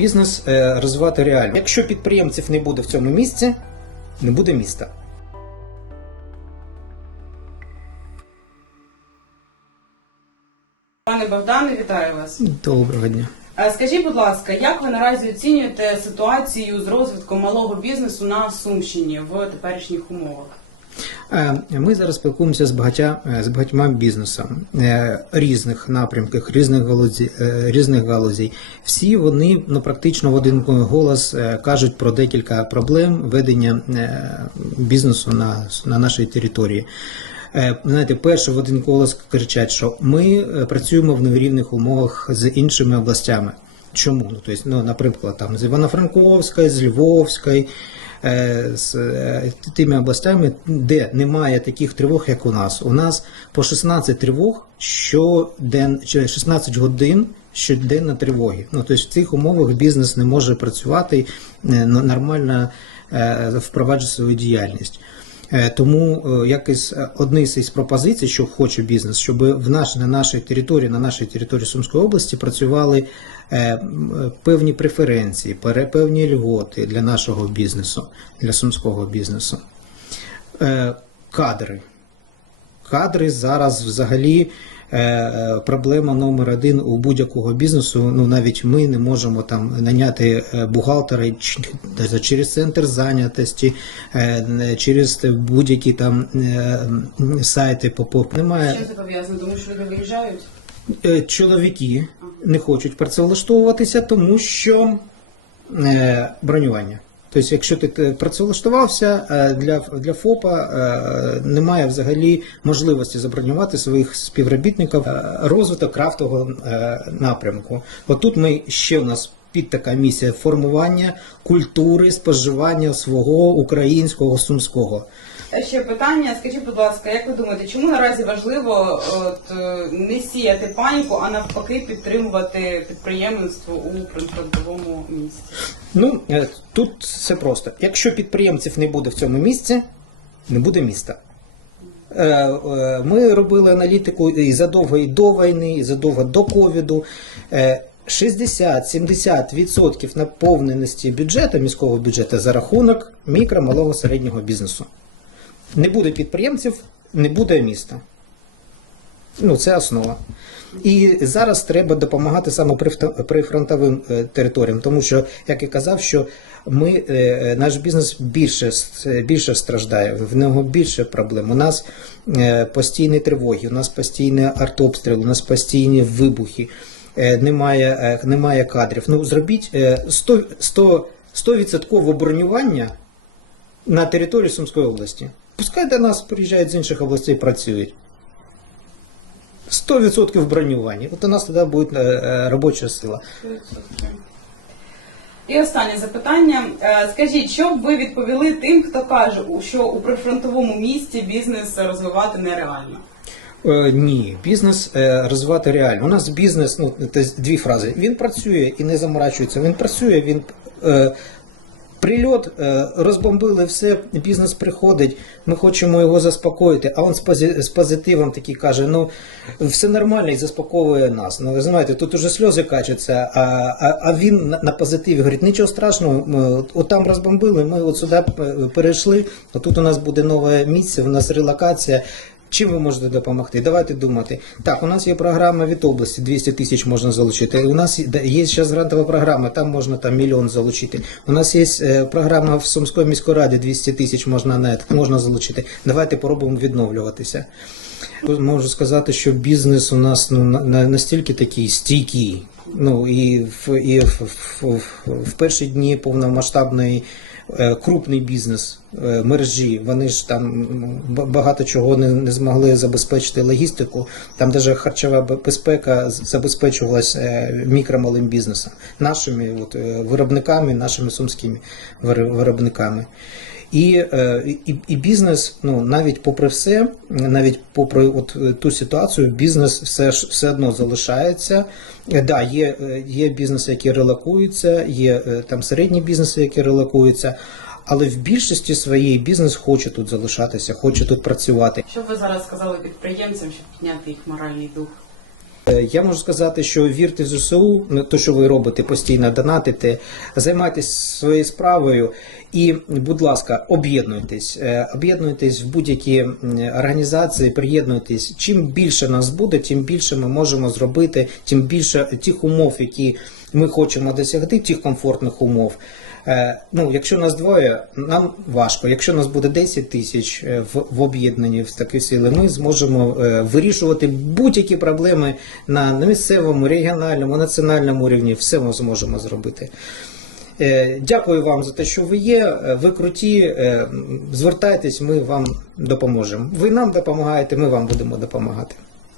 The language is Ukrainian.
бізнес е, розвивати реально. Якщо підприємців не буде в цьому місці, не буде міста. Пане Богдане, вітаю вас. Доброго дня. Е, Скажіть, будь ласка, як ви наразі оцінюєте ситуацію з розвитком малого бізнесу на Сумщині в теперішніх умовах? Е, Ми зараз спілкуємося з багатя е, з багатьма бізнесами е, різних напрямків, різних галузі, різних галузей. Всі вони ну практично в один голос кажуть про декілька проблем ведення бізнесу на, на нашій території. Знаєте, перше в один голос кричать, що ми працюємо в нерівних умовах з іншими областями. Чому? Ну, тобто, ну, наприклад, там з Івано-Франковської, з Львовської, е, з е, тими областями, де немає таких тривог, як у нас. У нас по 16 тривог щоден, 16 годин щоденно тривоги. Ну, тобто в цих умовах бізнес не може працювати е, нормально впроваджувати свою діяльність. Е, Тому е, якось е, із з пропозицій, що хоче бізнес, щоб в наш, на нашій території, на нашій території Сумської області працювали певні преференції, певні льготи для нашого бізнесу, для сумського бізнесу. Кадри. Кадри зараз взагалі проблема номер один у будь-якого бізнесу. Ну навіть ми не можемо там наняти е, бухгалтера через центр зайнятості, е, через будь-які там е, сайти по по- немає. чим це пов'язано? Тому що люди виїжджають? Е, Чоловіки не хочуть працевлаштовуватися, тому що е, бронювання. Тобто, якщо ти працевлаштувався е, для, для ФОПа, е, немає взагалі можливості забронювати своїх співробітників Е, розвиток крафтового напрямку. Отут ми ще у нас під така місія формування культури споживання свого українського сумського. Ще питання, скажіть, будь ласка, як ви думаєте, чому наразі важливо от, е, не сіяти паніку, а навпаки підтримувати підприємництво у прифронтовому місті? Ну, е, тут все просто. Якщо підприємців не буде в цьому місці, не буде міста. Е, Ми робили аналітику і задовго і до війни, і задовго до ковіду. Е, 60-70% наповненості бюджету, міського бюджету за рахунок мікро, малого, середнього бізнесу. Не буде підприємців, не буде міста. Ну, це основа. І зараз треба допомагати саме прифронтовим е, територіям, тому що, як я казав, що ми, е, наш бізнес більше, більше страждає, в нього більше проблем. У нас е, постійні тривоги, у нас постійні артобстріли, у нас постійні вибухи, е, немає, е, немає кадрів. Ну, зробіть е, 100%, 100, 100% бронювання на території Сумської області. Пускай до нас приїжджають з інших областей працюють. 100% бронювання. От у нас тоді буде е, е, робоча сила. І останнє запитання. Е, Скажіть, що б ви відповіли тим, хто каже, що у прифронтовому місті бізнес розвивати нереально? Е, ні, бізнес е, розвивати реально. У нас бізнес, ну це дві фрази. Він працює і не заморачується. Він працює, він е, прильот, е, розбомбили все, бізнес приходить. Ми хочемо його заспокоїти. А він з, позитивом такий каже: ну все нормально і заспокоює нас. Ну ви знаєте, тут уже сльози качаться, а, а, а він на, позитиві говорить, нічого страшного, от, там розбомбили, ми от сюди е, перейшли. Отут у нас буде нове місце, у нас релокація. Чим ви можете допомогти? Давайте думати. Так, у нас є програма від області, 200 тисяч можна залучити. У нас є- зараз грантова програма, там можна там мільйон залучити. У нас є е, програма в Сумської міської раді, 200 тисяч можна на можна залучити. Давайте поробимо відновлюватися. Можу сказати, що бізнес у нас ну на- на- настільки такий стійкий. Ну і в і в, в, в, перші дні повномасштабної е, крупний бізнес е, мережі. Вони ж там багато чого не, не змогли забезпечити логістику. Там навіть харчова безпека з- забезпечувалась е, мікромалим бізнесом, нашими от, виробниками, нашими сумськими виробниками. І, е, і, і бізнес, ну навіть попри все, навіть попри от е, ту ситуацію, бізнес все ж все одно залишається. Е, Да, є, є бізнеси, які релокуються, є там середні бізнеси, які релокуються. Але в більшості своєї бізнес хоче тут залишатися, хоче тут працювати. Що ви зараз сказали підприємцям, щоб підняти їх моральний дух? Е, Я можу сказати, що вірте ЗСУ, то, що ви робите, постійно донатите, займайтесь своєю справою і, будь ласка, об'єднуйтесь. Е, Об'єднуйтесь в будь-які організації, приєднуйтесь. Чим більше нас буде, тим більше ми можемо зробити, тим більше тих умов, які ми хочемо досягти, тих комфортних умов. Е, Ну, якщо нас двоє, нам важко. Якщо нас буде 10 тисяч е, в, в об'єднанні в такі сили, ми зможемо е, вирішувати будь-які проблеми на, місцевому, регіональному, національному рівні. Все ми зможемо зробити. Дякую вам за те, що ви є. Ви круті. Звертайтесь, ми вам допоможемо. Ви нам допомагаєте, ми вам будемо допомагати.